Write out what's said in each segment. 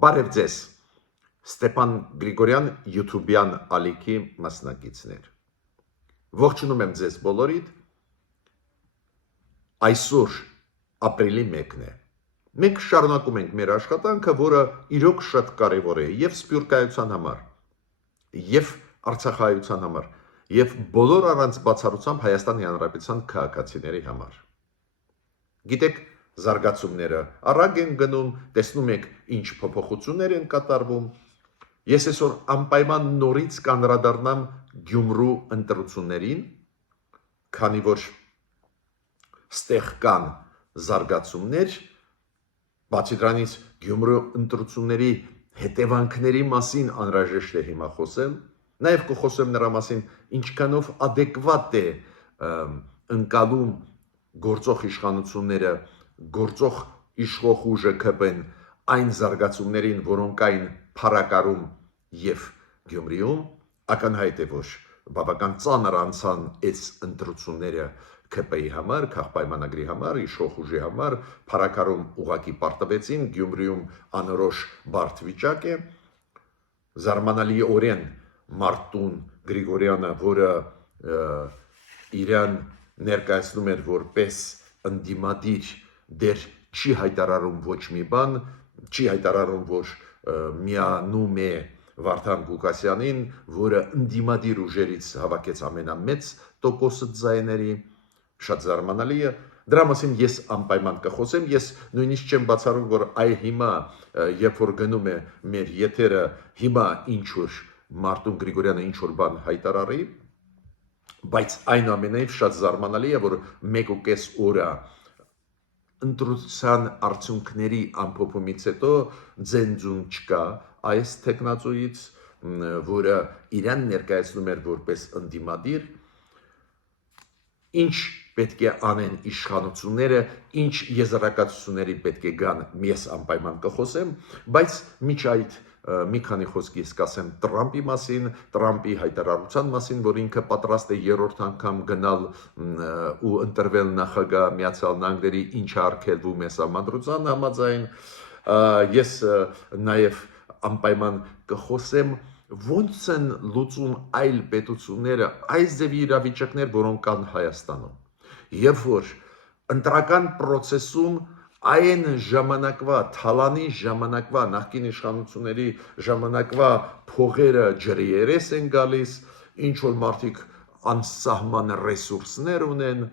Բարև ձեզ, Ստեփան Գրիգորյան YouTube-յան ալիքի մասնակիցներ։ Ողջունում եմ ձեզ բոլորիդ։ Այսօր ապրիլի 1-ն է։ Մենք շարունակում ենք մեր աշխատանքը, որը իրոք շատ կարևոր է եւ սփյուռքայության համար, եւ արցախայության համար, եւ բոլոր առանց բացառությամբ Հայաստանի Հանրապետության քաղաքացիների համար։ Գիտեք, զարգացումները արագ են գնում, տեսնում եք ինչ փոփոխություններ են կատարվում։ Ես այսօր անպայման նորից կանդրադառնամ Գյումրու ընտրություններին, քանի որ ստեղ կան զարգացումներ, բացի դրանից Գյումրու ընտրությունների հետևանքների մասին անհրաժեշտ է հիմա խոսել, նաև կխոսեմ նրա մասին, ինչքանով adekvat է ընկալում գործող իշխանությունները, գործող իշխող ուժը ԿՊ-ն այն զարգացումներին, որոնք այն փառակարում եւ Գյումրիում, ակնհայտ է, որ բավական ծանր անցան այս ընտրությունները ԿՊ-ի համար, քաղաքապայմանագրի համար, իշխող ուժի համար, փառակարում ուղակի պարտվեցին, Գյումրիում անորոշ բարդ վիճակ է, զարմանալիորեն Մարտուն Գրիգորյանը, որը իրան ներկայացնում էր որպես ընդդիմադիր, դեռ չի հայտարարում ոչ մի բան, չի հայտարարում, որ միանում է Վարդան Ղուկասյանին, որը ընդդիմադիր ուժերից հավաքեց ամենամեծ տոկոսը ձայների, շատ զարմանալի է։ Դրա մասին ես անպայման կխոսեմ, ես նույնիսկ չեմ բացառում, որ այ հիմա, երբ որ գնում է մեր եթերը, հիմա ինչ որ Մարտուն Գրիգորյանը ինչ որ բան հայտարարի, բայց այնուամենայնիվ շատ զարմանալի է, որ 1.5 օր ընտրության արդյունքների ամփոփումից հետո ձենձուն չկա այս տեխնացուից, որը իրան ներկայացնում էր որպես ընդդիմադիր, ինչ պետք է անեն իշխանությունները, ինչ եզրակացությունների պետք է գան, ես անպայման կխոսեմ, բայց միջ այդ մի քանի խոսք ես կասեմ Տրամպի մասին, Տրամպի հայտարարության մասին, որ ինքը պատրաստ է երրորդ անգամ գնալ ու ընտրվել նախագահ Միացյալ Նահանգների, ինչը արգելվում է սահմանադրության համաձայն, ես նաև անպայման կխոսեմ ոնց են լուծում այլ պետությունները այս ձևի իրավիճակներ, որոնք կան Հայաստանում, եւ որ ընտրական process-ում այն ժամանակվա, թալանի ժամանակվա, նախկին իշխանությունների ժամանակվա փողերը ջրի երես են գալիս, ինչ որ մարդիկ անսահման ռեսուրսներ ունեն,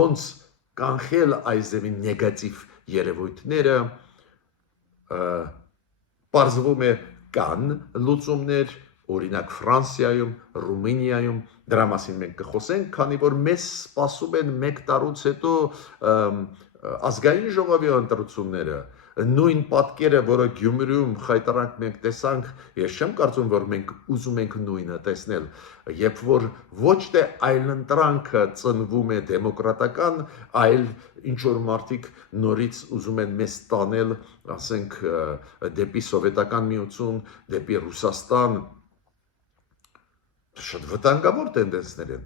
ոնց կանխել այս ձևի նեգատիվ երևույթները, պարզվում է կան լուծումներ, օրինակ Ֆրանսիայում, Ռումինիայում, դրա մասին մենք կխոսենք, քանի որ մեզ սպասում են 1 տարուց հետո ազգային ժողովի ընտրությունները, նույն պատկերը, որը Գյումրիում խայտարանք մենք տեսանք, ես չեմ կարծում, որ մենք ուզում ենք նույնը տեսնել, երբ որ ոչ թե այլընտրանքը ծնվում է դեմոկրատական, այլ ինչ որ մարդիկ նորից ուզում են մեզ տանել, ասենք, դեպի սովետական միություն, դեպի Ռուսաստան, շատ վտանգավոր տենդենսներ են,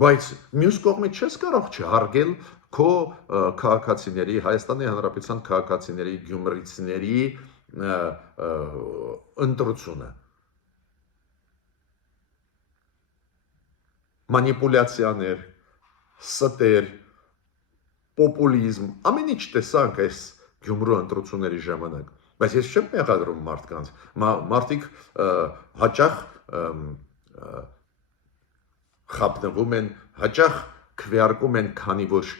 բայց մյուս կողմից չես կարող չհարգել քո քաղաքացիների, Հայաստանի Հանրապետության քաղաքացիների, գյումրիցիների ընտրությունը։ Մանիպուլյացիաներ, ստեր, պոպուլիզմ, ամեն ինչ տեսանք այս Գյումրու ընտրությունների ժամանակ, բայց ես չեմ մեղադրում մարդկանց, մարդիկ հաճախ խափնվում են, հաճախ քվեարկում են, քանի որ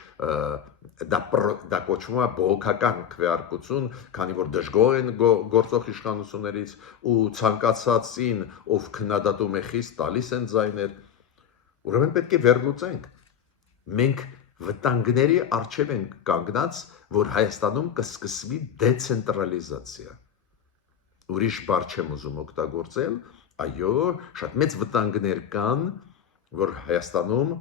դա կոչվում է բողոքական քվեարկություն, քանի որ դժգոհ են գործող իշխանություններից ու ցանկացածին, ով քննադատում է խիստ, տալիս են ձայներ, ուրեմն պետք է վերլուծենք, մենք վտանգների առջև ենք կանգնած, որ Հայաստանում կսկսվի դեցենտրալիզացիա, ուրիշ բառ չեմ ուզում օգտագործել, այո, շատ մեծ վտանգներ կան, որ Հայաստանում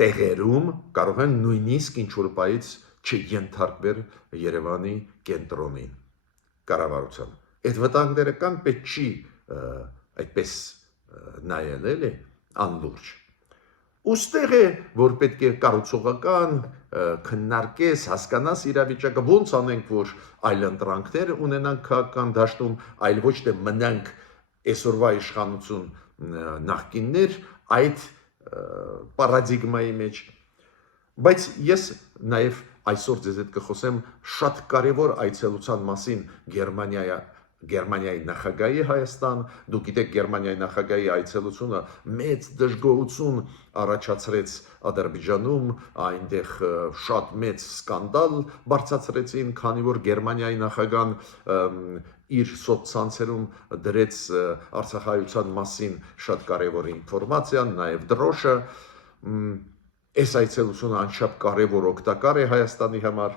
տեղերում կարող են նույնիսկ ինչ-որ պայից չենթարկվել Երևանի կենտրոնին, կառավարության։ Այդ վտանգները կան, պետք չի այդպես նայել, էլի, անլուրջ։ Ուստեղ է, որ պետք է կառուցողական քննարկես, հասկանաս իրավիճակը, ոնց անենք, որ այլընտրանքներ ունենանք քաղաքական դաշտում, այլ ոչ թե մնանք այսօրվա իշխանություն նախկիններ այդ պարադիգմայի մեջ։ Բայց ես նաև այսօր ձեզ հետ կխոսեմ շատ կարևոր այցելության մասին Գերմանիայի նախագահի Հայաստան, դուք գիտեք Գերմանիայի նախագահի այցելությունը մեծ դժգոհություն առաջացրեց Ադրբեջանում, այնտեղ շատ մեծ սկանդալ բարձրացրեցին, քանի որ Գերմանիայի նախագահան իր սոցցանցերում դրեց Արցախայցության մասին շատ կարևոր ինֆորմացիա, նաև դրոշը, այս այցելությունը անչափ կարևոր օգտակար է Հայաստանի համար,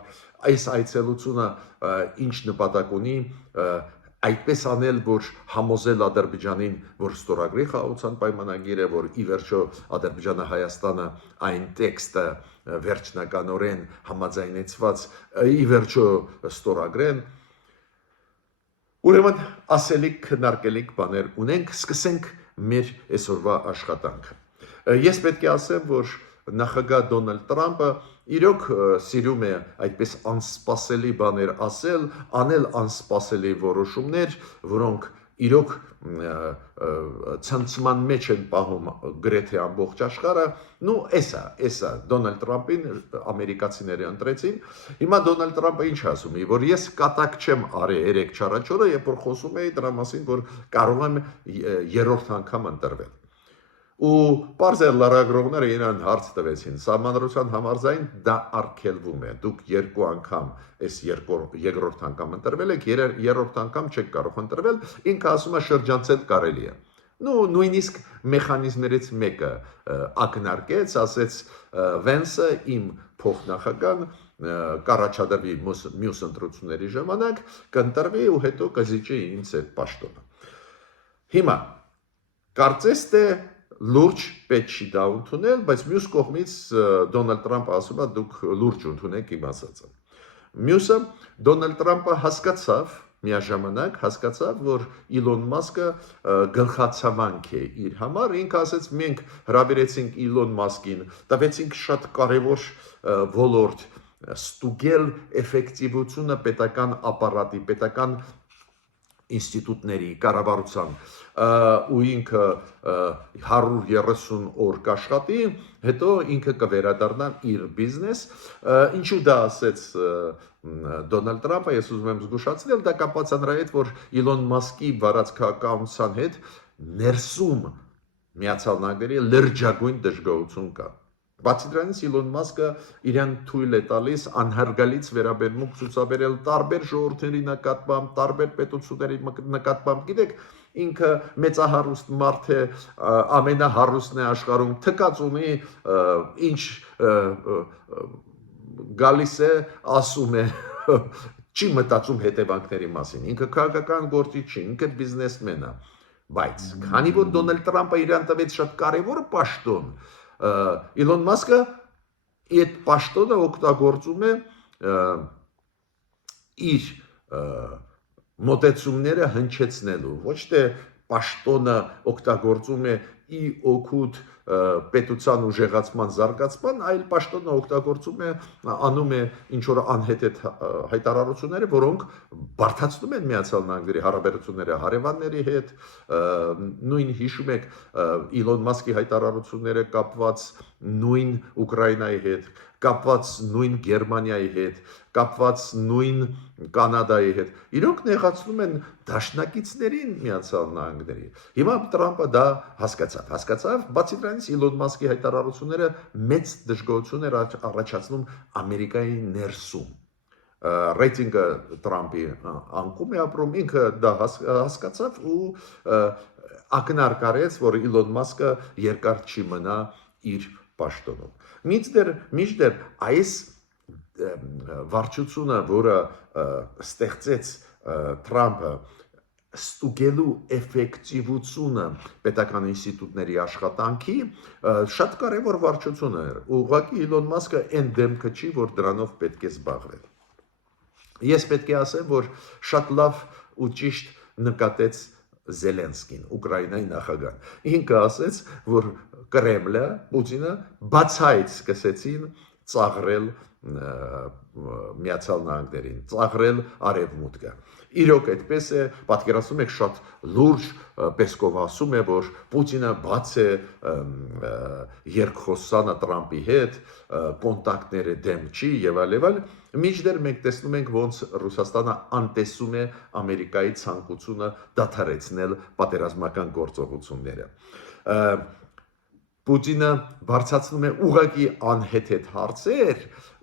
այս այցելությունը ինչ նպատակ ունի, այդպես անել, որ համոզել Ադրբեջանին, որ ստորագրի խաղաղության պայմանագիրը, որ ի վերջո Ադրբեջանը Հայաստանը այն տեքստը վերջնականորեն համաձայնեցված ի վերջո ստորագրեն։ Ուրեմն ասելիք քննարկելիք բաներ ունենք, սկսենք մեր այսօրվա աշխատանքը։ Ես պետք է ասեմ, որ նախագահ Դոնալդ Տրամպը իրոք սիրում է այդպես անսպասելի բաներ ասել, անել անսպասելի որոշումներ, որոնք իրոք ցնցման մեջ են պահում գրեթե ամբողջ աշխարհը։ Նու էսա Դոնալդ Տրամպին ամերիկացիները ընտրեցին։ Հիմա Դոնալդ Տրամպը ինչ ասում է, որ ես կատակ չեմ արել 3-4 օրը, երբ որ խոսում էի դրա մասին, որ կարող եմ երրորդ անգամ ընտրվել։ Ու բարձր լրագրողները իրան հարց տվեցին, սահմանադրության համաձայն դա արգելվում է, դուք երկու անգամ այս երկրորդ անգամ ընտրվել եք, երրորդ անգամ չեք կարող ընտրվել, ինքը ասում է շրջանցել կարելի է։ Նույնիսկ մեխանիզմներից մեկը ակնարկեց, ասեց Վենսը իմ փոխնախագահան կառաջադրվի մյուս ընտրությունների ժամանակ, կընտրվի ու հետո կզիջի ինձ այդ պաշտոնը։ Հիմա կարծես թե լուրջ պետք չի դա ընդունել, բայց մյուս կողմից Դոնալդ Տրամպը ասում է դուք լուրջ ընդունեք իմ ասածը։ Մյուսը Դոնալդ Տրամպը միաժամանակ հասկացավ, որ Իլոն Մասկը գլխացավանք է իր համար, ինքը ասեց մենք հրավիրեցինք Իլոն Մասկին, տվեցինք շատ կարևոր ոլորտ ստուգել էֆեկտիվությունը պետական ապարատի, պետական ինստիտուտների, կառավարության ու ինքը 130 օր կաշխատի, հետո ինքը կվերադառնա իր բիզնես, ինչու դա ասեց Դոնալդ Տրամպը, ես ուզում եմ զգուշացնել, դա կապված է նրա հետ, որ Իլոն Մասկի վարած քաղաքականության հետ ներսում Միացյալ Նահանգների լրջագույն դժգոհություն կա։ Բացի դրանից Իլոն Մասկը իրան թույլ է տալիս անհարգալից վերաբերմունք ցուցաբերել տարբեր ժողովուրդների նկատմամբ, տարբեր պետությունների նկատմամբ, գիտեք, ինքը մեծահարուստ մարդ է, ամենահարուստն է աշխարհում, թքած ունի, ինչ գալիս է, ասում է, չի մտածում հետևանքների մասին, ինքը քաղաքական գործիչ չի, ինքը բիզնեսմեն է, բայց քանի որ Դոնալդ Տրամպը իրան տվեց շատ կարևոր պաշտոն, Իլոն Մասկը այդ պաշտոնը օգտագործում է իր մոտեցումները հնչեցնելու, ոչ թե պաշտոնը օգտագործում է ի օգուտ պետության ուժեղացման զարգացման, այլ պաշտոնը օգտագործում է, անում է ինչ-որ անհեթեթ հայտարարությունները, որոնք բարդացնում են Միացյալ Նահանգների հարաբերությունները հարևանների հետ, նույն հիշում եք Իլոն Մասկի հայտարարությունները կապված նույն Ուկրաինայի հետ, կապված նույն Գերմանիայի հետ, կապված նույն Կանադայի հետ, իրոք նեղացնում են դաշնակիցներին Միացյալ Նահանգների։ Հիմա Տրամպը դա հասկացավ, բացի դրանից Իլոն Մասկի հայտարարությունները մեծ դժգոհություն էր առաջացնում Ամերիկայի ներսում։ Ռեյտինգը Տրամպի անկում է ապրում, ինքը դա հասկացավ ու ակնարկարեց, որ Իլոն Մասկը երկար չի մնա իր պաշտոնում։ Մինչդեռ այս վարչությունը, որը ստեղծեց Տրամպը, ստուգելու էֆեկտիվությունը պետական ինստիտուտների աշխատանքի, շատ կարևոր վարչություն էր։ Ուղղակի Իլոն Մասկը այն դեմքը չի, որ դրանով պետք է զբաղվել։ Ես պետք է ասեմ, որ շատ լավ ու ճիշտ նկատեց Զելենսկին, Ուկրաինայի նախագահան։ Ինքը ասեց, որ Կրեմլը, Պուտինը բացայց սկսեցին ծաղրել Միացյալ Նահանգներին, ծաղրել Արևմուտքը։ Իրոք այդպես է, պատկերացնում եք շատ լուրջ Պեսկով ասում է, որ Պուտինը բաց է երկխոսանը Տրամպի հետ, կոնտակտները դեմ չի եւ այլ, միջդեռ մենք տեսնում ենք ոնց Ռուսաստանը անտեսում է Ամերիկայի ցանկությունը դադարեցնել պատերազմական գործողությունները։ Պուտինը բարձրացնում է ուղղակի անհեթեթ հարցեր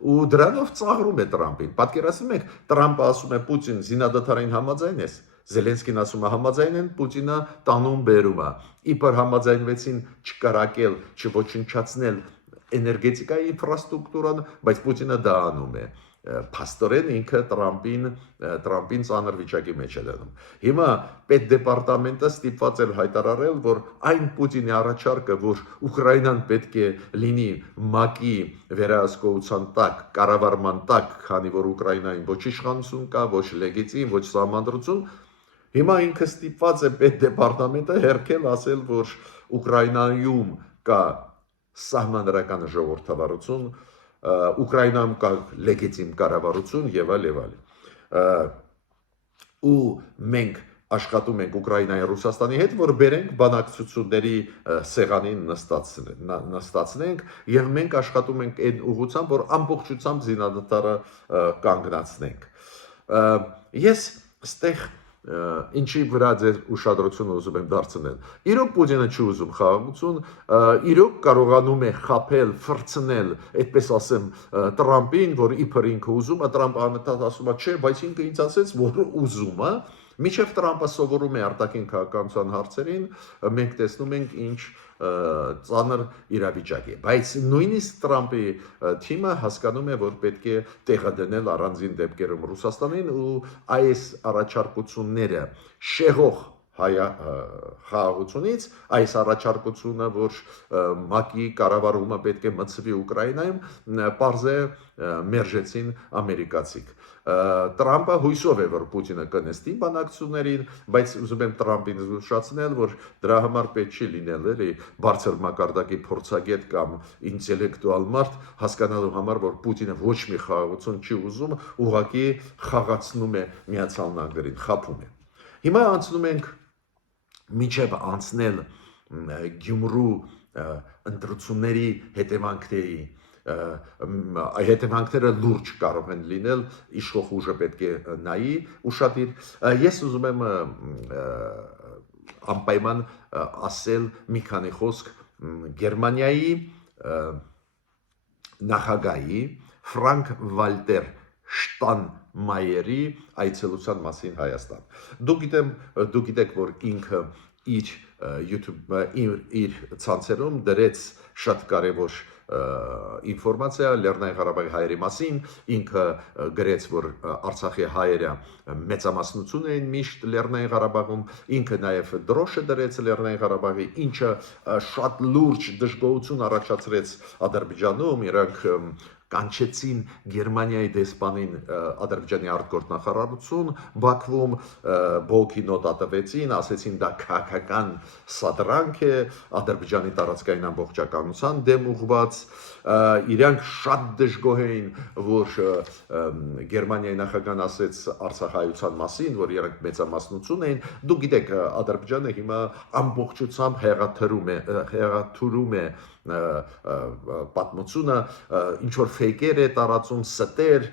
ու դրանով ծաղրում է Տրամպին։ Պատկերացնում եք, Տրամպը ասում է Պուտին զինադադարին համաձայն ես, Զելենսկին ասում է համաձայն են, Պուտինը տանում բերում է։ Իբր համաձայնվեցին չկարակել, չոչնչացնել էներգետիկայի ինֆրաստրուկտուրան, բայց Պուտինը դա անում է։ Փաստորեն ինքը Տրամպին ծանր վիճակի մեջ է դնում։ Հիմա պետդեպարտամենտը ստիպված էր հայտարարել, որ այն Պուտինի առաջարկը, որ Ուկրաինան պետք է լինի ՄԱԿ-ի վերահսկողության տակ, կառավարման տակ, քանի որ Ուկրաինային ոչ իշխանություն կա, ոչ լեգիտիմ, ոչ սահմանադրություն, հիմա ինքը ստիպված է պետդեպարտամենտը հերքել, ասել, որ Ուկրաինայում կա սահմանադրական ժողովրդավարություն, Ուկրաինայում կա լեգիտիմ կառավարություն եւ այլ։ Ու մենք աշխատում ենք Ուկրաինայի Ռուսաստանի հետ, որ բերենք բանակցությունների սեղանին նստացնենք եւ մենք աշխատում ենք այն ուղղությամբ, որ ամբողջությամբ զինադատարը կանգնացնենք։ Ես ստեղ ինչի վրա ձեր ուշադրությունը ուզում եմ դարձնել։ Իրոք Պուտինը չի ուզում խաղաղություն, իրոք կարողանում է խաբել, ֆրցնել, այդպես ասեմ, Տրամպին, որ իբր ինքը ուզում է, Տրամպը անընդհատ ասում է, չէ, բայց ինքը ինձ ասեց, որ ուզում է, մինչև Տրամպը սովորում է արտաքին քաղաքականության հարցերին, մենք տեսնում ենք ինչ ծանր իրավիճակ է, բայց նույնիսկ Տրամպի թիմը հասկանում է, որ պետք է տեղադրել առանձին դեպքերում Ռուսաստանին ու այս առաջարկությունները շեղող խաղաղությունից, այս առաջարկությունը, որ ՄԱԿ-ի կառավարումը պետք է մտցվի Ուկրաինայում, պարզե մերժեցին ամերիկացիք։ Տրամպը հույսով է, որ Պուտինը կնստի բանակցություններին, բայց ուզում եմ Տրամպին զգուշացնել, որ դրա համար պետք չի լինել էլի բարձր մակարդակի փորձագետ կամ ինտելեկտուալ մարդ հասկանալու համար, որ Պուտինը ոչ մի խաղաղություն չի ուզում, ուղղակի խաղացնում է Միացյալ Նահանգներին, խաբում է։ Հիմա անցնում ենք մինչև անցնել Գյումրու ընտրությունների հետևանքների հետևանքները լուրջ կարող են լինել, իշխող ուժը պետք է նայի ուշադիր։ Ես ուզում եմ անպայման ասել մի քանի խոսք Գերմանիայի նախագահի Ֆրանկ Վալտեր Շտանմայերի այցելության մասին Հայաստան։ Դուք գիտեք, որ ինքը իր ցանցերում դրեց շատ կարևոր ինֆորմացիա Լեռնային Ղարաբաղի հայերի մասին, ինքը գրեց, որ Արցախի հայերը մեծամասնություն էին միշտ Լեռնային Ղարաբաղում, ինքը նաև դրոշը դրեց Լեռնային Ղարաբաղի, ինչը շատ լուրջ դժգոհություն առաջացրեց Ադրբեջանում, իրանք կանչեցին Գերմանիայի դեսպանին Ադրբեջանի արտգործնախարարություն Բաքվում, բողոքի նոտա տվեցին, ասեցին դա քաղաքական սադրանք է, Ադրբեջանի տարածքային ամբողջականության դեմ ուղղված, իրանք շատ դժգոհ էին, որ Գերմանիայի նախագահան ասեց Արցախայության մասին, որ իրանք մեծամասնություն էին։ Դուք գիտեք, Ադրբեջանը հիմա ամբողջությամբ հեղաթյուրում է պատմությունը, ինչ որ ֆեյքեր է տարածում, ստեր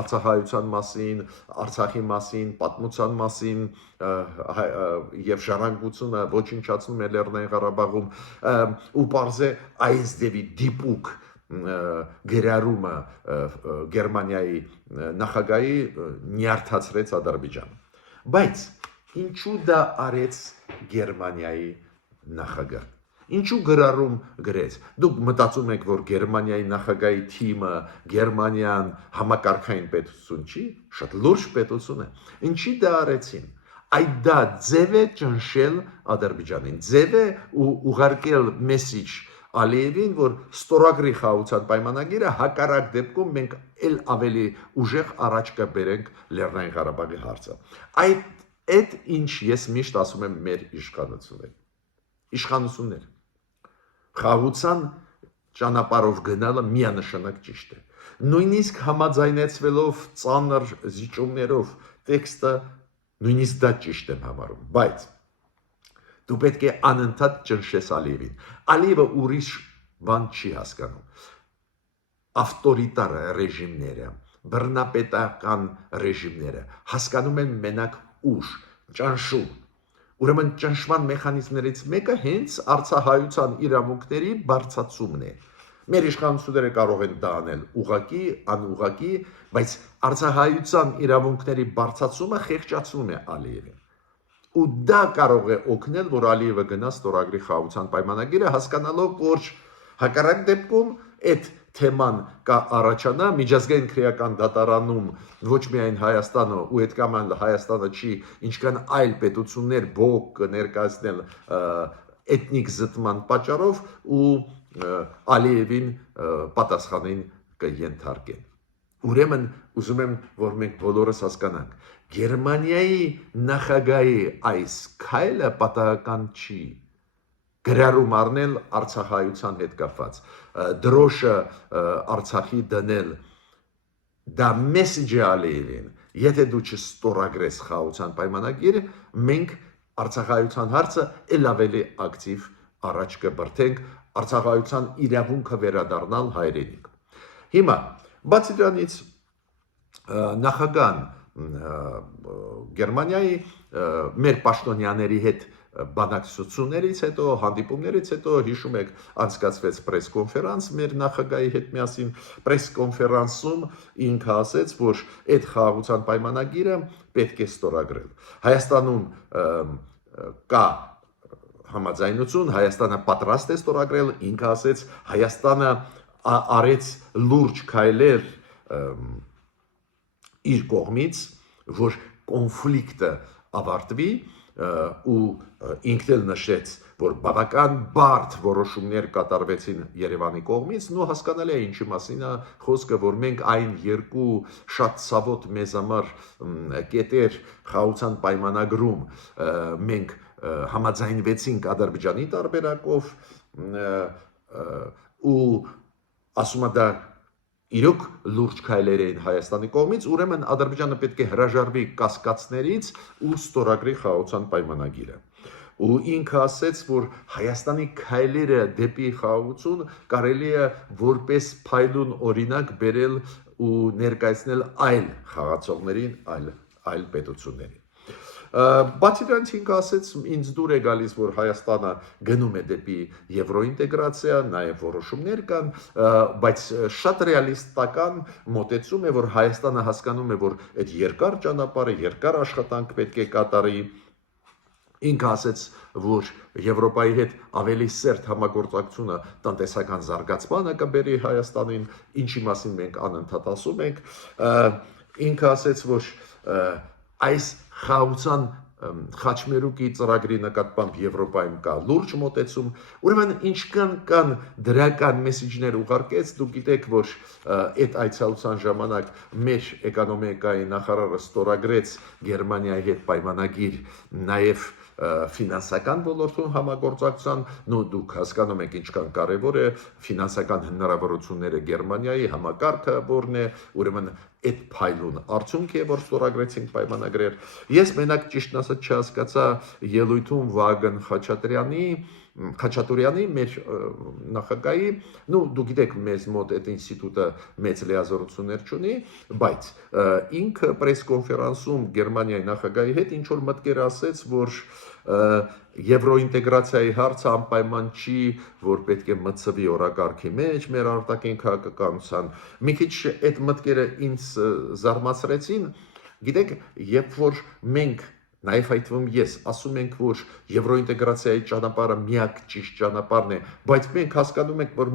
Արցախայության մասին, Արցախի մասին, պատմության մասին եւ ժառանգությունը ոչնչացնում է Լեռնային Ղարաբաղում ու պարզե այս դեպի դիպուկ գերարումը Գերմանիայի նախագահի նյարդացրեց Ադրբեջան։ Բայց ինչու դա արեց Գերմանիայի նախագահ։ Ինչու գրառում գրեց։ Դուք մտածում եք, որ Գերմանիայի նախագահի թիմը Գերմանիան համակարգային պետություն չի, շատ լուրջ պետություն է։ Ինչի դա արեցին։ Այդ դա ձև է ճնշել Ադրբեջանին, ձև է ուղարկել մեսիջ Ալիևին, որ ստորագրի խաղաղության պայմանագիրը, հակառակ դեպքում մենք ել ավելի ուժեղ առաջ կբերենք Լեռնային Ղարաբաղի հարցը։ Այդ ինչ ես միշտ ասում եմ մեր իշխանություններ։ Խաղաղության ճանապարհով գնալը միանշանակ ճիշտ է։ Նույնիսկ համաձայնեցվելով ծանր զիջումներով տեքստը նույնիսկ դա ճիշտ եմ համարում, բայց դու պետք է անընդհատ ճնշես Ալիևին։ Ալիևը ուրիշ բան չի հասկանում։ Ավտորիտար ռեժիմները, բռնապետական ռեժիմները հասկանում են մենակ ուժ, ճնշում։ Ուրեմն ճնշման մեխանիզմներից մեկը հենց արցախայության իրավունքների բարձրացումն է։ Մեր իշխանությունները կարող են դա անել ուղղակի, անուղղակի, բայց արցախայության իրավունքների բարձրացումը խեղճացնում է Ալիևին։ Ու դա կարող է օգնել, որ Ալիևը գնա ստորագրի խաղաղության պայմանագիրը, հասկանալով, որ հակառակ դեպքում այդ թեման կառաջանա միջազգային քրեական դատարանում ոչ միայն Հայաստանը ու այդ կամ այլ Հայաստանը չի, ինչքան այլ պետություններ բողոք ներկայացնել էթնիկ զտման պատճառով ու Ալիևին պատասխանին կենթարկեն։ Ուրեմն ուզում եմ, որ մենք բոլորս հասկանանք, Գերմանիայի նախագահի այս քայլը պատահական չի։ Գրառում առնել արցախայության հետ կապված, դրոշը Արցախի դնել, դա մեսեջ է Ալիևին։ Եթե դու չստորագրես խաղաղության պայմանագիրը, մենք արցախայության հարցը ել ավելի ակտիվ առաջ կբրթենք, արցախայության իրավունքը վերադառնալ հայրենիք։ Հիմա բացի դրանից նախագահան Գերմանիայի մեր պաշտոնյաների հետ բանակցություններից հետո, հանդիպումներից հետո, հիշում եք, անցկացվեց պրես-կոնֆերանս մեր նախագահի հետ միասին, պրես-կոնֆերանսում ինքը ասեց, որ այդ խաղաղության պայմանագիրը պետք է ստորագրել։ Հայաստանում կա համաձայնություն, Հայաստանը պատրաստ է ստորագրել, ինքը ասեց, Հայաստանը արեց լուրջ քայլեր իր կողմից, որ կոնֆլիկտը ավարտվի ու ինքն էլ նշեց, որ բավական բարդ որոշումներ կատարվեցին Երևանի կողմից, ու հասկանալի է ինչի մասին է խոսքը, որ մենք այն երկու շատ ցավոտ մեզ համար կետեր խաղաղության պայմանագրում մենք համաձայնվեցինք Ադրբեջանի տարբերակով ու ասում է դա իրոք լուրջ քայլեր էին Հայաստանի կողմից, ուրեմն Ադրբեջանը պետք է հրաժարվի կասկածներից ու ստորագրի խաղաղության պայմանագիրը։ Ու ինքը ասեց, որ Հայաստանի քայլերը դեպի խաղաղություն կարելի է որպես փայլուն օրինակ բերել ու ներկայացնել այլ խաղացողներին, այլ պետություններին։ Բացի դրանից ինքը ասեց, ինձ դուր է գալիս, որ Հայաստանը գնում է դեպի եվրոինտեգրացիա, նաև որոշումներ կան, բայց շատ ռեալիստական մոտեցում է, որ Հայաստանը հասկանում է, որ այդ երկար ճանապարհը, երկար աշխատանք պետք է կատարի։ Ինքը ասեց, որ Եվրոպայի հետ ավելի սերտ համագործակցությունը տնտեսական զարգացմանը կբերի Հայաստանին, ինչի մասին մենք անընդհատ ասում ենք։ Ինքը ասեց, որ այս խաղաղության խաչմերուկի ծրագրի նկատմամբ Եվրոպայում կա լուրջ մոտեցում, ուրեմն ինչքան կան դրական մեսեջներ ուղարկեց, դուք գիտեք, որ այդ այցելության ժամանակ մեր էկոնոմիկայի նախարարը ստորագրեց Գերմանիայի հետ պայմանագիր, նաև ֆինանսական ոլորտում համագործակցության, դուք հասկանում եք ինչքան կարևոր է ֆինանսական հնարավորությունները Գերմանիայի համակարգը որն է, ուրեմն այդ փայլուն արդյունք է, որ ստորագրեցինք պայմանագրեր։ Ես մենակ ճիշտ ասած չհասկացա ելույթում Վագն Խաչատուրյանի մեր նախագահի, դուք գիտեք, մեզ մոտ այդ ինստիտուտը մեծ լիազորություններ չունի, բայց ինքը պրես-կոնֆերանսում Գերմանիայի նախագահի հետ ինչ որ մտքեր ասեց, որ եվրոինտեգրացիայի հարցը անպայման չի, որ պետք է մտցվի օրակարգի մեջ մեր արտաքին քաղաքականության։ Մի քիչ այդ մտքերը ինձ զարմացրեցին, գիտեք, երբ որ մենք նաև այդ թվում ես ասում ենք, որ եվրոինտեգրացիայի ճանապարհը միակ ճիշտ ճանապարհն է, բայց մենք հասկանում ենք, որ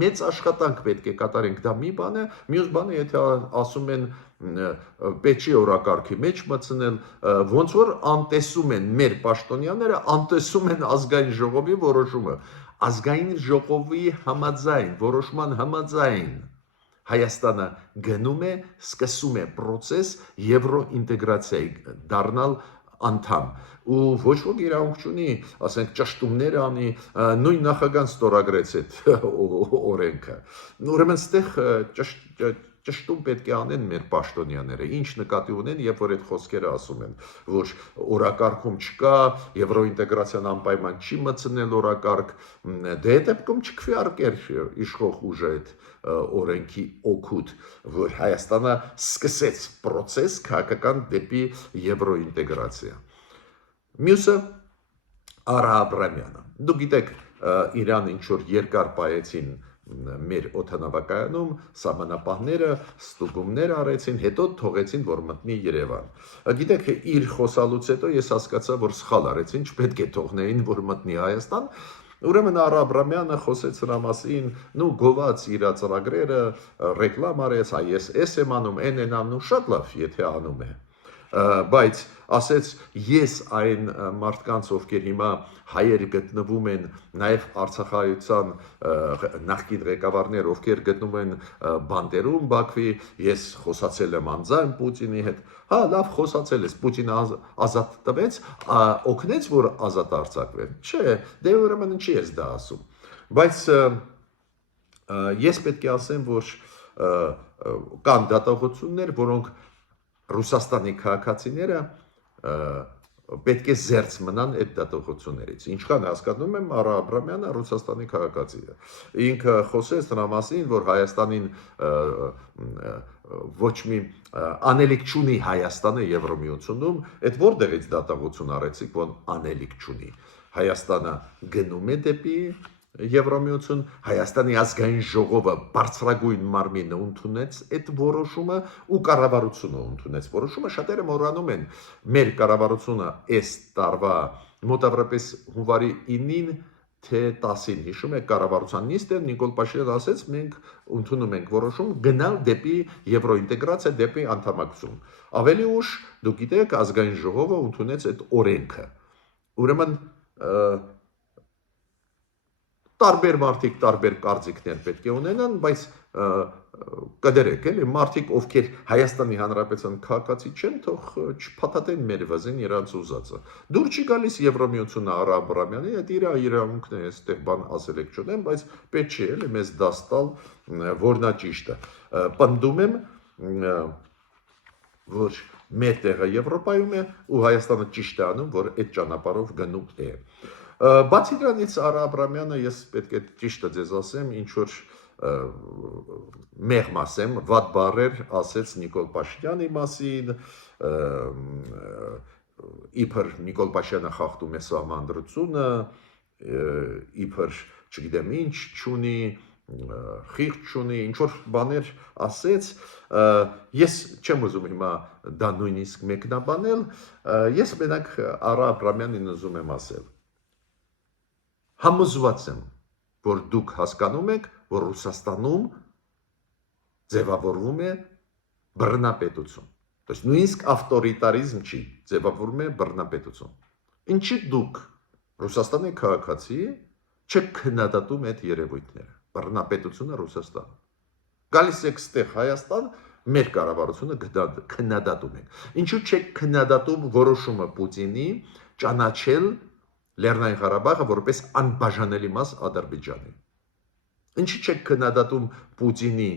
մեծ աշխատանք պետք է կատարենք, դա մի բան է, մյուս բանը, եթե ասում են պետք է օրակարգի մեջ մտցնել, ոնց որ անտեսում են մեր պաշտոնյաները, անտեսում են ազգային ժողովի որոշումը, ազգային ժողովի համաձայն, որոշման համաձայն Հայաստանը գնում է, սկսում է process եվրոինտեգրացիայի դառնալ անդամ ու ոչ ոք իրավունք չունի, ասենք ճշտումներ անի, նույն նախագահն ստորագրեց այդ օրենքը։ Ուրեմն այստեղ ճշտում պետք է անեն մեր պաշտոնյաները, ինչ նկատի ունեն, երբ որ այդ խոսքերը ասում են, որ օրակարգում չկա, եվրոինտեգրացիան անպայման չի մտցնել օրակարգ, դե այդ դեպքում չքվեարկեր իշխող ուժը այդ օրենքի օգուտ, որ Հայաստանը սկսեց process քաղաքական դեպի եվրոինտեգրացիա։ Մյուսը Արա Աբրամյանը։ Դուք գիտեք, Իրան ինչ որ երկար պայեցին մեր օդանավակայանում, սահմանապահները ստուգումներ արեցին, հետո թողեցին, որ մտնի Երևան։ Գիտեք, իր խոսալուց հետո ես հասկացա, որ սխալ արեցին, չպետք է թողնեին, որ մտնի Հայաստան։ Ուրեմն Արա Աբրամյանը խոսեց նրա մասին, գոված իր ծրագրերը, ռեկլամ արեց, ես եմ անում, են անում, շատ լավ, եթե անում է։ Բայց ասեց ես այն մարդկանց, ովքեր հիմա հայեր գտնվում են, նաև Արցախայցան նախկին ղեկավարներ, ովքեր գտնվում են բանտերում Բաքվի, ես խոսացել եմ անձայն Պուտինի հետ, հա լավ խոսացել ես, Պուտինը ազատ տվեց, օգնեց, որ ազատ արձակվեն, չէ, դե ուրեմն ինչի ես դա ասում, բայց ես պետք է ասեմ, որ կան դատողություններ, որոնք Ռուսաստանի քաղաքացիները պետք է զերծ մնան այդ դատողություններից։ Ինչքան հասկանում եմ, Արա Աբրամյանը Ռուսաստանի քաղաքացի է։ Ինքը խոսեց նրա մասին, որ Հայաստանին ոչ մի անելիք չունի Հայաստանը Եվրոմիությունում, այդ որտեղից դատողություն արեցիք, որ անելիք չունի։ Հայաստանը գնում է դեպի Եվրոմիություն, Հայաստանի ազգային ժողովը բարձրագույն մարմինը ընդունեց այդ որոշումը ու կառավարությունը ընդունեց որոշումը, շատերը մոռանում են մեր կառավարությունը այս տարվա մոտավորապես հունվարի 9-ին թե 10-ին հիշում եք կառավարության նիստը Նիկոլ Փաշինյանը ասեց մենք ընդունում ենք որոշում գնալ դեպի եվրոինտեգրացիա, դեպի անդամակցություն։ Ավելի ուշ դուք գիտեք ազգային ժողովը ընդունեց այդ օրենքը։ Ուրեմն տարբեր մարդիկ տարբեր կարծիքներ պետք է ունենան, բայց կդրեք էլի մարդիկ, ովքեր Հայաստանի Հանրապետության քաղաքացի չեն, թող չփաթաթեն մեր վզին իրանց ուզածը։ Դուր չի գալիս Եվրոմիությունը Արա Աբրամյանի, այդ իր իրավունքն է, այստեղ բան ասել եք չունեմ, բայց պետք չէ էլի մեզ դաս տալ, որ նա ճիշտ է։ Պնդում եմ, որ մեր տեղը Եվրոպայում է ու Հայաստանը ճիշտ է անում, որ այդ ճանապարհով գնում է։ Բացի դրանից Արա Աբրամյանը ես պետք է ճիշտը ձեզ ասեմ, ինչ որ մեղմ ասեմ, վատ բառեր ասեց Նիկոլ Փաշինյանի մասին, իբր Նիկոլ Փաշինյանը խախտում է սահմանադրությունը, իբր չգիտեմ ինչ չունի, խիղճ չունի, ինչ որ բաներ ասեց, ես չեմ ուզում հիմա դա նույնիսկ մեկնաբանել, ես մենակ Արա Աբրամյանին ուզում եմ ասել Համոզված եմ, որ դուք հասկանում եք, որ Ռուսաստանում ձևավորվում է բռնապետություն։ Ըստ նույնիսկ ավտորիտարիզմ չի, ձևավորվում է բռնապետություն։ Ինչի դուք Ռուսաստանի քաղաքացի չեք քննադատում այդ երևույթները։ Բռնապետությունը Ռուսաստան։ Գալիս եք ստեղ Հայաստան, մեր կառավարությունը քննադատում եք։ Ինչու չեք քննադատում որոշումը Պուտինի ճանաչել Լեռնային Ղարաբաղը որպես անբաժանելի մաս Ադրբեջանի։ Ինչի՞ չեք քննադատում Պուտինի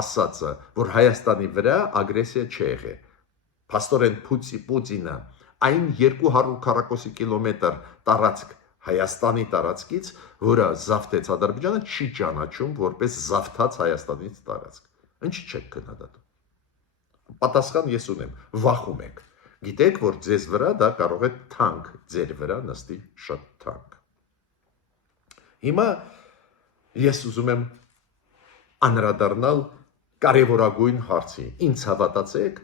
ասածը, որ Հայաստանի վրա ագրեսիա չի եղել։ Փաստորեն Պուտինը այն 200 կիլոմետր տարածք Հայաստանի տարածքից, որը զավթեց Ադրբեջանը, չի ճանաչում որպես զավթած Հայաստանից տարածք։ Ինչի՞ չեք քննադատում։ Պատասխան ես ունեմ, վախում եք։ Գիտեք, որ ձեզ վրա դա կարող է թանկ, ձեր վրա նստի շատ թանկ։ Հիմա ես ուզում եմ անդրադառնալ կարևորագույն հարցի։ Ինձ հավատացեք,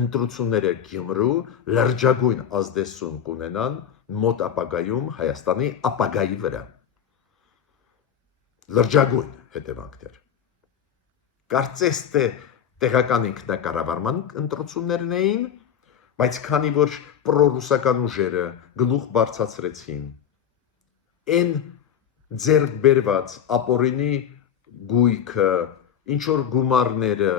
ընտրությունները Գյումրու լրջագույն ազդեցություն կունենան մոտ ապագայում Հայաստանի ապագայի վրա։ Լրջագույն հետևանքներ։ Կարծես թե տեղական ինքնակառավարման ընտրություններն էին, բայց քանի որ պրոռուսական ուժերը գլուխ բարձրացրեցին, այն ձեռք բերված ապօրինի գույքը, ինչ որ գումարները,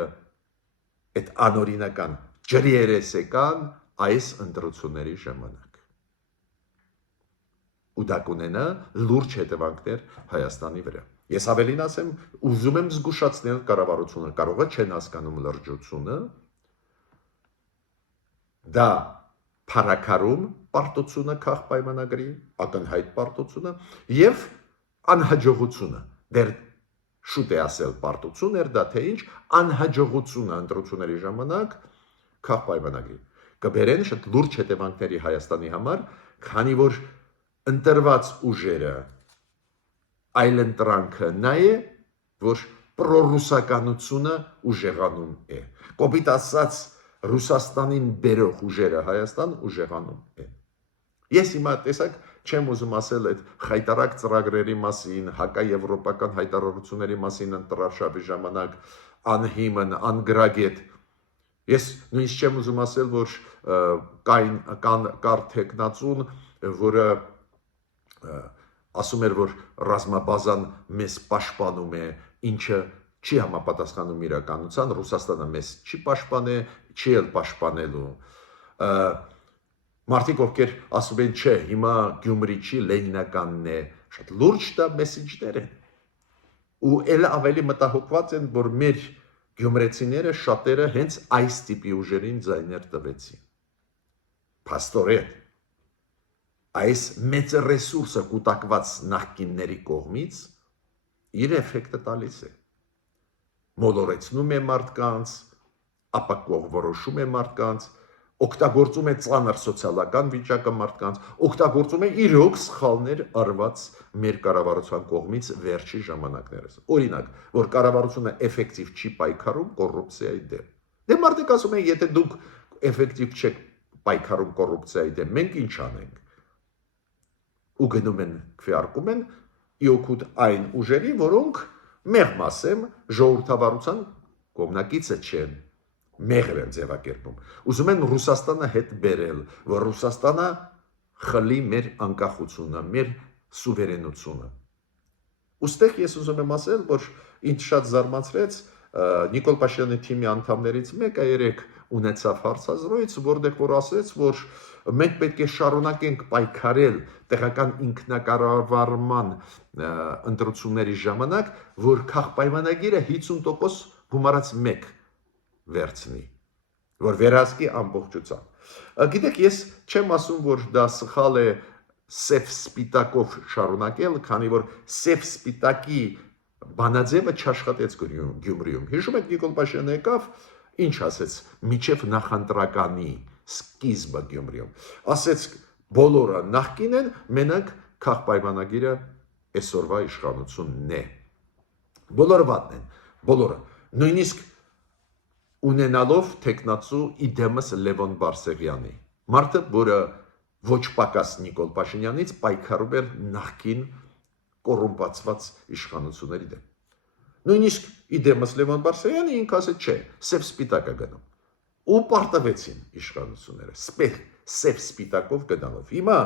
այդ անօրինական ջրի երես եկան, այս ընտրությունների ժամանակ։ Ու դա կունենա լուրջ հետևանքներ Հայաստանի վրա։ Ես ավելին ասեմ, ուզում եմ զգուշացնել կառավարությունը, կարող է չեն հասկանում լրջությունը, դա փառաքարում պարտությունը քաղ պայմանագրի, ակնհայտ պարտությունը եւ անհաջողությունը։ Դեռ շուտ է ասել պարտություն էր դա թե ինչ, անհաջողությունը ընտրությունների ժամանակ քաղ պայմանագրի։ Կբերեն շատ լուրջ հետևանքների Հայաստանի համար, քանի որ ընտրված ուժերը այլընտրանքը նա է, որ պրոռուսականությունը ուժեղանում է։ Կոպիտ ասած, Ռուսաստանին բերող ուժերը Հայաստան ուժեղանում են։ Ես հիմա տեսակ չեմ ուզում ասել այդ խայտարակ ծրագրերի մասին, հակաեվրոպական հայտարարությունների մասին ընտրարշավի ժամանակ անհիմն, անգրագետ։ Ես նույնիսկ չեմ ուզում ասել, որ կար թեկնածուն, որը ասում էր, որ ռազմաբազան մեզ պաշտպանում է, ինչը չի համապատասխանում իրականության, Ռուսաստանը մեզ չի պաշտպանե, չի էլ պաշտպանելու։ Մարդիկ, ովքեր ասում են, չէ, հիմա Գյումրի չի, Լենինականն է, շատ լուրջ դա մեսիջներ են։ Ու էլ ավելի մտահոգված են, որ մեր գյումրեցիները շատերը հենց այս տիպի ուժերին ձայներ տվեցին։ Փաստորեն, այս մեծ ռեսուրսը կուտակված նախկինների կողմից իր էֆեկտը տալիս է։ Մոլորեցնում է մարդկանց, ապակող որոշում է մարդկանց, օգտագործում է ծանր սոցիալական վիճակը մարդկանց, օգտագործում է իրոք սխալներ արված մեր կառավարության կողմից վերջի ժամանակներս։ Օրինակ, որ կառավարությունը էֆեկտիվ չի պայքարում կոռուպցիայի դեմ։ Դե մարդիկ ասում են, եթե դուք էֆեկտիվ չեք պայքարում կոռուպցիայի դեմ, մենք ինչ անենք։ Ու գնում են քվեարկում են իօգուտ այն ուժերի, որոնք մեղմ ասեմ, ժողովրդավարության կողմնակիցը չեն, մեղր են ձևակերպում։ Ուզում են Ռուսաստանը հետ բերել, որ Ռուսաստանը խլի մեր անկախությունը, մեր սուվերենությունը։ Ոստեղ ես ուզում եմ ասել, որ ինձ շատ զարմացրեց Նիկոլ Փաշինյանի թիմի անդամներից մեկը երեք ունեցավ հարցազրույց, որտեղ որ ասեց, որ մենք պետք է շարունակենք պայքարել տեղական ինքնակառավարման ընտրությունների ժամանակ, որ քաղաքապայմանագիրը 50% գումարած 1 վերցնի, որ վերահսկի ամբողջությամբ։ Գիտեք, ես չեմ ասում, որ դա սխալ է սև սպիտակով շարունակել, քանի որ սև սպիտակի բանաձևը չաշխատեց Գյումրիում։ Հիշում եք Նիկոլ Փաշինյանը եկավ, ինչ ասեց, միջև նախընտրականի սկիզբը Գյումրիում։ Ասեց բոլորը նախկին են, մենակ քաղաքապայմանագիրը այսօրվա իշխանությունն է։ Բոլորը վատն են, բոլորը։ Նույնիսկ ունենալով թեկնածու իդեմս Լևոն Բարսեղյանի, մարդը, որը ոչ պակաս Նիկոլ Փաշինյանից պայքարում էր նախկին կոռումպացված իշխանությունների դեմ։ Նույնիսկ իդեմս Լևոն Բարսեղյանը ինքը ասեց, չէ, սև սպիտակ է գնում։ Ու պարտվեցին իշխանությունները, սև սպիտակով գնալով։ Հիմա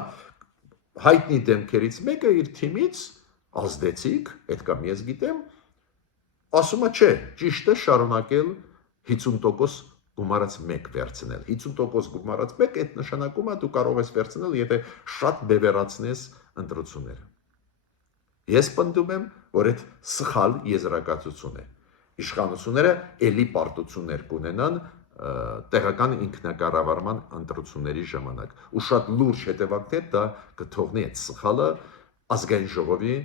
հայտնի դեմքերից մեկը իր թիմից ազդեցիկ, այդ կամ ես գիտեմ, ասում է, չէ, ճիշտ է շարունակել 50% գումարած 1 վերցնել։ 50% գումարած 1 այդ նշանակում է դու կարող ես վերցնել, եթե շատ բևեռացնես ընտրությունները։ Ես պնդում եմ, որ այդ սխալ եզրակացություն է։ Իշխանությունները ելի պարտություններ կունենան տեղական ինքնակառավարման ընտրությունների ժամանակ։ Ու շատ լուրջ հետևանքներ դա կթողնի այդ սխալը ազգային ժողովի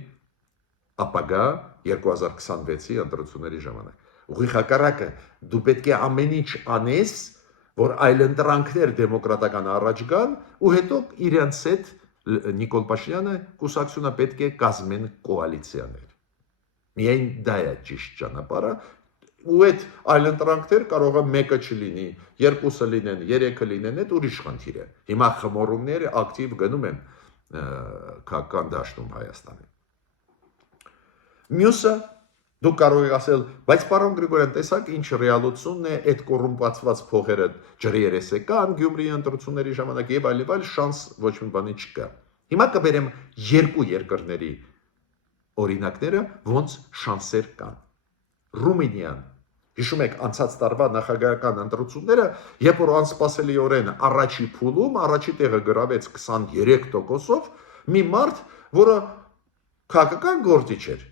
ապագա 2026-ի ընտրությունների ժամանակ։ Ուղիղ հակառակը, դու պետք է ամեն ինչ անես, որ այլընտրանքներ դեմոկրատական առաջ գան, ու հետո իրենց հետ Նիկոլ Փաշինյանը կուսակցությունը պետք է կազմեն կոալիցիաներ։ Միայն դա է ճիշտ ճանապարհը, ու այդ այլընտրանքներ կարող է մեկը չլինի, երկուսը լինեն, երեքը լինեն, այդ ուրիշ խնդիր է։ Հիմա խմորումները ակտիվ գնում են քաղաքական դաշտում Հայաստանի։ Մյուսը դուք կարող եք ասել, բայց պարոն Գրիգորյան, տեսակ ինչ ռեալությունն է, այդ կոռումպացված փողերը ջրի երեսը կան Գյումրիի ընտրությունների ժամանակ եւ այլ շանս ոչ մի բանի չկա։ Հիմա կբերեմ երկու երկրների օրինակները, ոնց շանսեր կան։ Ռումինիան Հիշում եք անցած տարվա նախագահական ընտրությունները, երբ որ անսպասելիորեն առաջի փուլում առաջի տեղը գրավեց 23%-ով մի մարդ, որը քաղաքական գործիչ էր,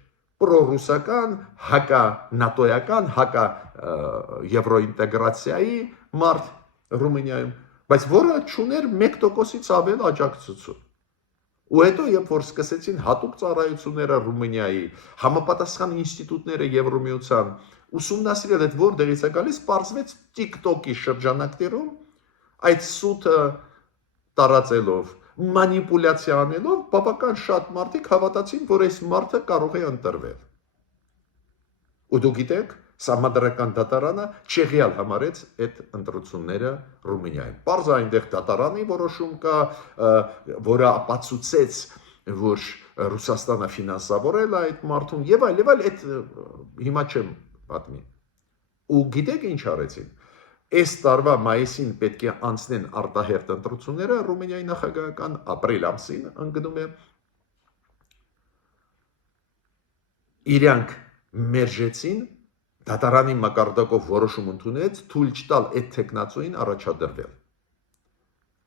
պրոռուսական, հակա-նատոյական, հակա-եվրոինտեգրացիայի մարդ Ռումինիայում, բայց որը չուներ 1%-ից ավել աջակցություն։ Ու հետո, երբ որ սկսեցին հատուկ ծառայությունները Ռումինիայի, համապատասխան ինստիտուտները Եվրոմիության ուսումնասիրել այդ որտեղից է գալիս, պարզվեց TikTok-ի շրջանակներում այդ սուտը տարածելով, մանիպուլյացիա անելով, բավական շատ մարդիկ հավատացին, որ այս մարդը կարող է ընտրվել։ Ու դու գիտեք, Սահմանադրական դատարանը չեղյալ համարեց այդ ընտրությունները Ռումինիայում։ Պարզ այնտեղ դատարանի որոշում կա, որը ապացուցեց, որ Ռուսաստանը ֆինանսավորել է այդ մարդուն եւ այլ, այդ հիմա չեմ պատմի։ Ու գիտեք ինչ արեցին։ Այս տարվա մայիսին պետք է անցնեն արտահերթ ընտրությունները Ռումինիայի նախագահական ապրիլ ամսին ընկնում է։ Իրանք մերժեցին, դատարանի մակարդակով որոշում ընդունեց թույլ չտալ այդ տեխնացուին առաջադրվել։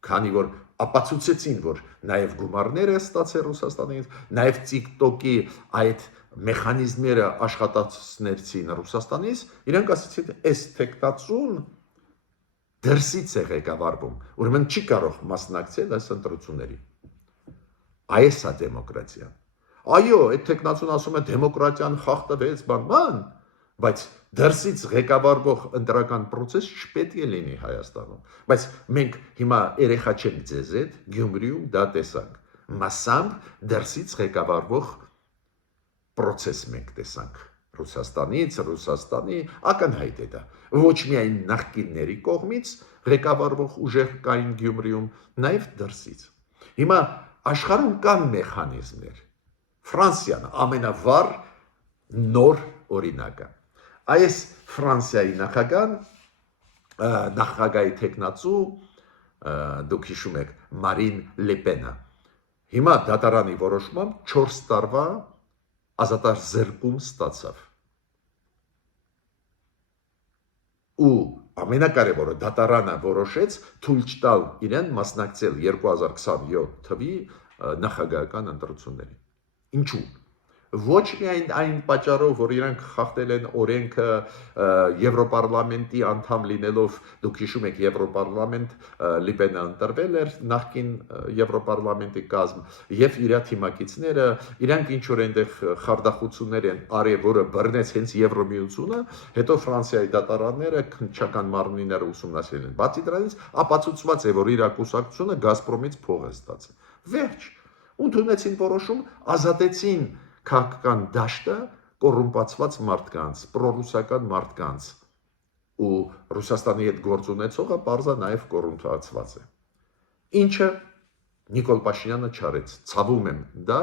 Քանի որ ապացուցեցին, որ նաև գումարներ է ստացել Ռուսաստանից, նաև TikTok-ի այդ մեխանիզմները աշխատացնեցին Ռուսաստանից, իրանք ասացին, այս տեխնացուն դրսից է ղեկավարվում, ուրեմն չի կարող մասնակցել այս ընտրությունների։ Այս է դեմոկրատիան։ Այո, այդ տեխնացուն ասում է դեմոկրատիան խախտվեց, բան, բայց դրսից ղեկավարվող ընտրական process չպետք է լինի Հայաստանում։ Բայց մենք հիմա երեխա չենք ձեզ հետ, Գյումրիում դա տեսանք։ Մասամբ դրսից ղեկավարվող process մենք տեսանք։ Ռուսաստանի ակնհայտ է դա։ Ոչ միայն նախկինների կողմից ղեկավարվող ուժեր կային Գյումրիում, նաև դրսից։ Հիմա աշխարհում կան մեխանիզմներ։ Ֆրանսիան ամենավառ նոր օրինակը։ Այս Ֆրանսիայի նախագահի տեխնացու, դուք հիշում եք, Մարին Լեպենը, հիմա դատարանի որոշմամբ 4 տարվա ազատազրկում ստացավ։ Ու ամենակարևորը դատարանը որոշեց թույլ չտալ իրեն մասնակցել 2027 թվականի նախագահական ընտրություններին։ Ինչու՞։ Ոչ միայն այն պատճառով, որ իրանք խախտել են օրենքը Եվրոպարլամենտի անդամ լինելով, դուք հիշում եք Եվրոպարլամենտ Լիպենը ընտրվել էր նախկին Եվրոպարլամենտի կազմ եւ իր թիմակիցները, իրանք ինչ որ այնտեղ խարդախություններ են արել, որը բռնեց հենց Եվրոմիությունը, հետո Ֆրանսիայի դատարանները քննչական մարմինները ուսումնասիրել են։ Բացի դրանից ապացուցված է, որ իր կուսակցությունը Գազպրոմից փող է ստացել։ Վերջ, ընդունեցին որոշում, ազատեցին քաղաքական դաշտը կոռումպացված մարդկանց, պրոռուսական մարդկանց, ու Ռուսաստանի հետ գործ ունեցողը պարզա նաև կոռումպացված է։ Ինչը Նիկոլ Փաշինյանը չարեց, ցավում եմ դա,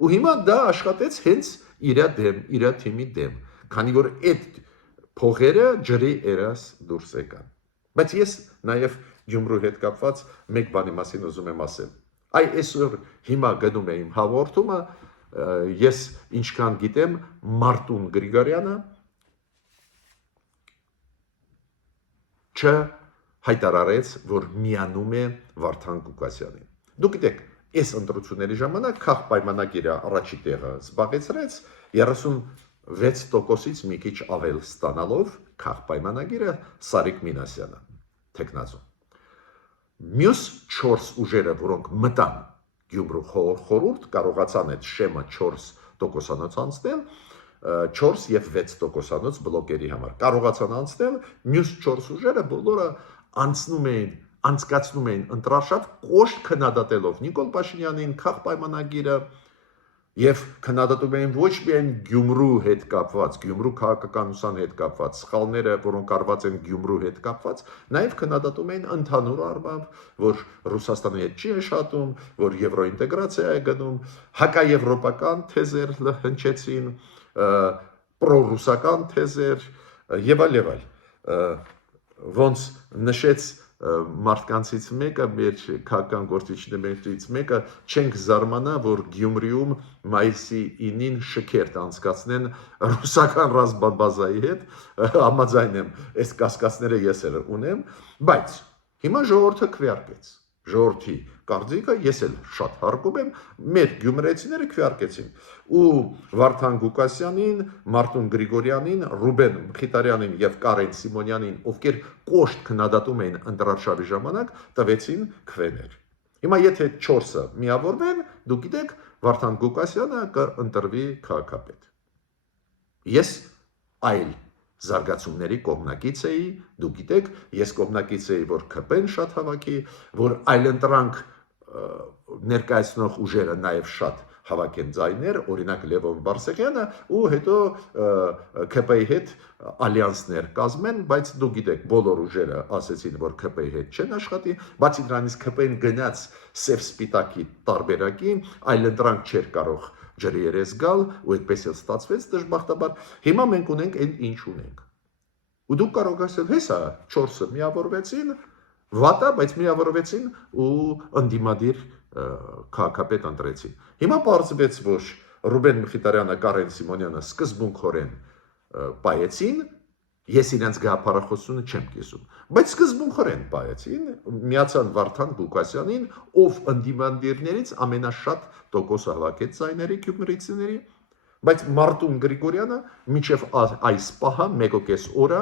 ու հիմա դա աշխատեց հենց իր դեմ, իր թիմի դեմ, քանի որ այդ փողերը ջրի երաս դուրս եկան։ Բայց ես նաև Գյումրու հետ կապված մեկ բանի մասին ուզում եմ ասել։ Այսօր հիմա գնում է իմ հաղորդումը, ես ինչքան գիտեմ, Մարտուն Գրիգորյանը չհայտարարեց, որ միանում է Վարդան Ղուկասյանին։ Դուք գիտեք, այս ընտրությունների ժամանակ քաղ պայմանագիրը առաջի տեղը զբաղեցրեց 36%-ից մի քիչ ավել ստանալով քաղ պայմանագիրը Սարիկ Մինասյանը, տեխնացու։ Մյուս 4 ուժերը, որոնք մտան Գյումրու խորհուրդ, կարողացան այդ շեմը 4%-անոց անցնել, 4 եւ 6%-անոց բլոկերի համար կարողացան անցնել, մյուս 4 ուժերը բոլորը անցկացնում էին ընտրարշավ կոշտ քննադատելով Նիկոլ Փաշինյանին, քաղ պայմանագիրը եւ քննադատում էին ոչ միայն Գյումրու հետ կապված, Գյումրու քաղաքականության հետ կապված սխալները, որոնք արված են Գյումրու հետ կապված, նաեւ քննադատում էին ընդհանուր առմամբ, որ Ռուսաստանի հետ չի աշխատում, որ եվրոինտեգրացիա է գնում, հակաեվրոպական թեզեր հնչեցին, պրոռուսական թեզեր եւ այլ։ Ոնց նշեց մարդկանցից մեկը, մեր քաղաքական գործիչներից մեկը չենք զարմանա, որ Գյումրիում մայիսի 9-ին շքերթ անցկացնեն ռուսական ռազմաբազայի հետ, համաձայն եմ, այս կասկածները ես էլ ունեմ, բայց հիմա ժողովուրդը քվեարկեց։ Ժողովրդի կարծիքը ես էլ շատ հարգում եմ, մեր գյումրեցիները քվեարկեցին ու Վարդան Ղուկասյանին, Մարտուն Գրիգորյանին, Ռուբեն Մխիթարյանին եւ Կարեն Սիմոնյանին, ովքեր կոշտ քննադատում էին ընտրարշավի ժամանակ, տվեցին քվեներ։ Հիմա եթե 4-ը միավորվեն, դուք գիտեք, Վարդան Ղուկասյանը կընտրվի քաղաքապետ։ Ես այլ զարգացումների կողմնակից էի, դուք գիտեք, ես կողմնակից էի, որ ԿՊ-ն շատ հավաքի, որ այլընտրանք ներկայացնող ուժերը նաև շատ հավաքեն ձայներ, օրինակ Լևոն Բարսեղյանը, ու հետո ԿՊ-ի հետ ալյանսներ կազմեն, բայց դուք գիտեք, բոլոր ուժերը ասեցին, որ ԿՊ-ի հետ չեն աշխատի, բացի դրանից ԿՊ-ն գնաց սև սպիտակի տարբերակի, այլընտրանք չէր կարող ջրի երես գալ, ու այդպես էլ ստացվեց դժբախտաբար։ Հիմա մենք ունենք այն ինչ ունենք։ Ու դուք կարող ասել, հեսա 4-ը միավորվեցին, վատա, բայց միավորվեցին ու ընդդիմադիր քաղաքապետ ընտրեցին։ Հիմա պարզվեց, որ Ռուբեն Մխիթարյանը, Կարեն Սիմոնյանը սկզբունքորեն պայեցին, ես իրենց գաղափարախոսությունը չեմ կիսում, բայց սկզբունքորեն պայեցին, միացան Վարդան Ղուկասյանին, ով ընդդիմադիրներից ամենաշատ տոկոսը հավաքեց ձայների գյումրեցիների, բայց Մարտուն Գրիգորյանը մինչև այս պահը 1.5 օր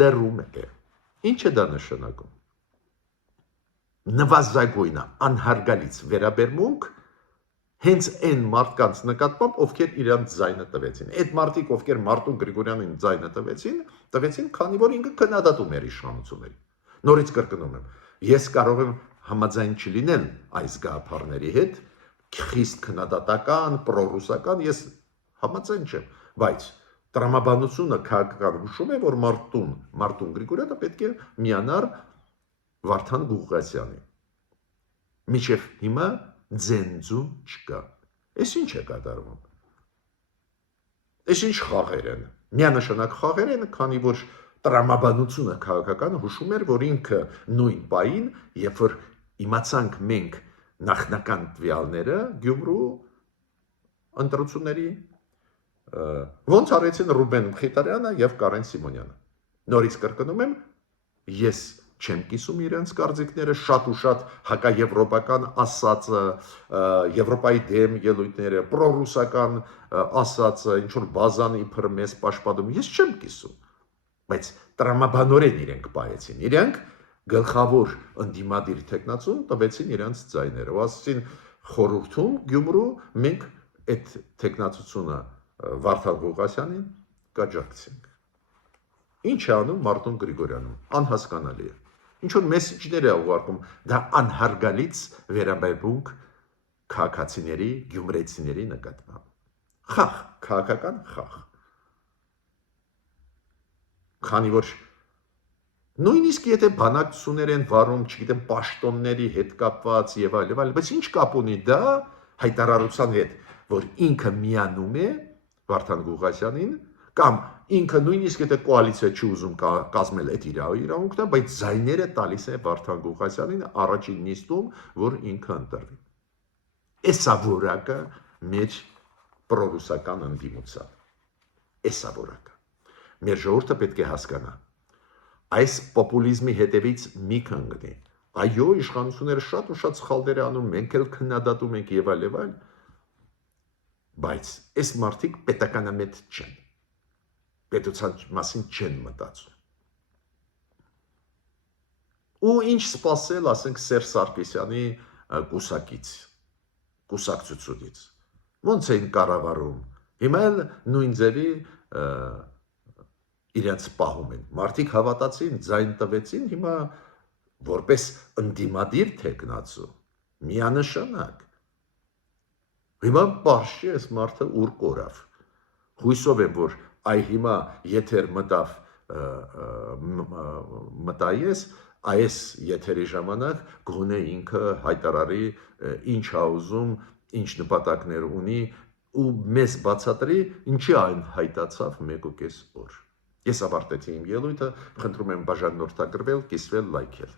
լռում է։ Ինչ է դա նշանակում։ Նվազագույնը անհարգալից վերաբերմունք հենց այն մարդկանց նկատմամբ, ովքեր իրանց ձայնը տվեցին։ Այդ մարդիկ, ովքեր Մարտուն Գրիգորյանին ձայնը տվեցին, քանի որ ինքը քննադատում էր իշխանություններին։ Նորից կրկնում եմ, ես կարող եմ համաձայն չլինել այս գաղափարների հետ, խիստ քննադատական, պրոռուսական, ես համաձայն չեմ, բայց տրամաբանությունը քաղաքական հուշում է, որ Մարտուն Գրիգորյանը պետք է միանար Վարդան Ղուկասյանին։ Մինչև հիմա ձենձու չկա։ Այս ինչ է կատարվում։ Այս ինչ խաղեր են։ Միանշանակ խաղեր են, քանի որ տրամաբանությունը քաղաքական հուշում էր, որ ինքը նույն պահին, երբ որ իմացանք մենք նախնական տվյալները Գյումրու ընտրությունների, ոնց արեցին Ռուբեն Մխիթարյանը եւ Կարեն Սիմոնյանը։ Նորից կրկնում եմ, ես չեմ կիսում իրենց կարծիքները, շատ ու շատ հակաեվրոպական ասածը, Եվրոպայի դեմ ելույթները, պրոռուսական ասածը, ինչ որ բազան իբր մեզ պաշտպանում, ես չեմ կիսում, բայց տրամաբանորեն իրենք պայեցին, իրենք գլխավոր ընդդիմադիր տեխնացուն տվեցին իրենց ձայները, ու ասեցին խորհրդում Գյումրու մենք այդ տեխնացությունը Վարդան Ղուկասյանին կաջակցենք։ Ինչ է անում Մարտուն Գրիգորյանը, անհասկանալի է։ Ինչ որ մեսեջներ է ուղարկում, դա անհարգալից վերաբերմունք քաղաքացիների, գյումրեցիների նկատմամբ։ Խաղ, քաղաքական խաղ։ Քանի որ նույնիսկ եթե բանակցություններ են վարում, չգիտեմ, պաշտոնների հետ կապված եւ այլ, բայց ինչ կապ ունի դա հայտարարության հետ, որ ինքը միանում է Վարդան Ղուկասյանին, կամ ինքը նույնիսկ եթե կոալիցիա չի ուզում կազմել այդ իրավունքն է, բայց ձայները տալիս է Վարդան Ղուկասյանին առաջին նիստում, որ ինքը ընտրվի։ Էսա որակը մեր պրոռուսական ընդդիմության։ Էսա որակը։ Մեր ժողովուրդը պետք է հասկանա։ Այս պոպուլիզմի հետևից մի կանգնի։ Այո, իշխանությունները շատ ու շատ սխալներ անում, մենք էլ քննադատում ենք եւ այլ, բայց այս մարդիկ պետականամետ չեն։ Պետության մասին չեն մտածում։ Ու ինչ սпасել, ասենք Սերժ Սարգսյանի կուսակցությունից։ Ոնց էին կառավարում։ Հիմա էլ նույն ձևի իրենց պահում են։ Մարդիկ հավատացին, ձայն տվեցին, հիմա որպես ընդդիմադիր տեխնացու, միանշանակ։ Հիմա պարզ չէ, այս մարդը ուր կորավ։ Հույսով եմ, որ այ հիմա եթեր մտայես, այս եթերի ժամանակ գոնե ինքը հայտարարի ինչ ա ուզում, ինչ նպատակներ ունի ու մեզ բացատրի, ինչի այն հայտացավ 1.5 օր։ Ես ավարտեցի իմ ելույթը, խնդրում եմ բաժանորդագրվել, կիսվել, լայքել։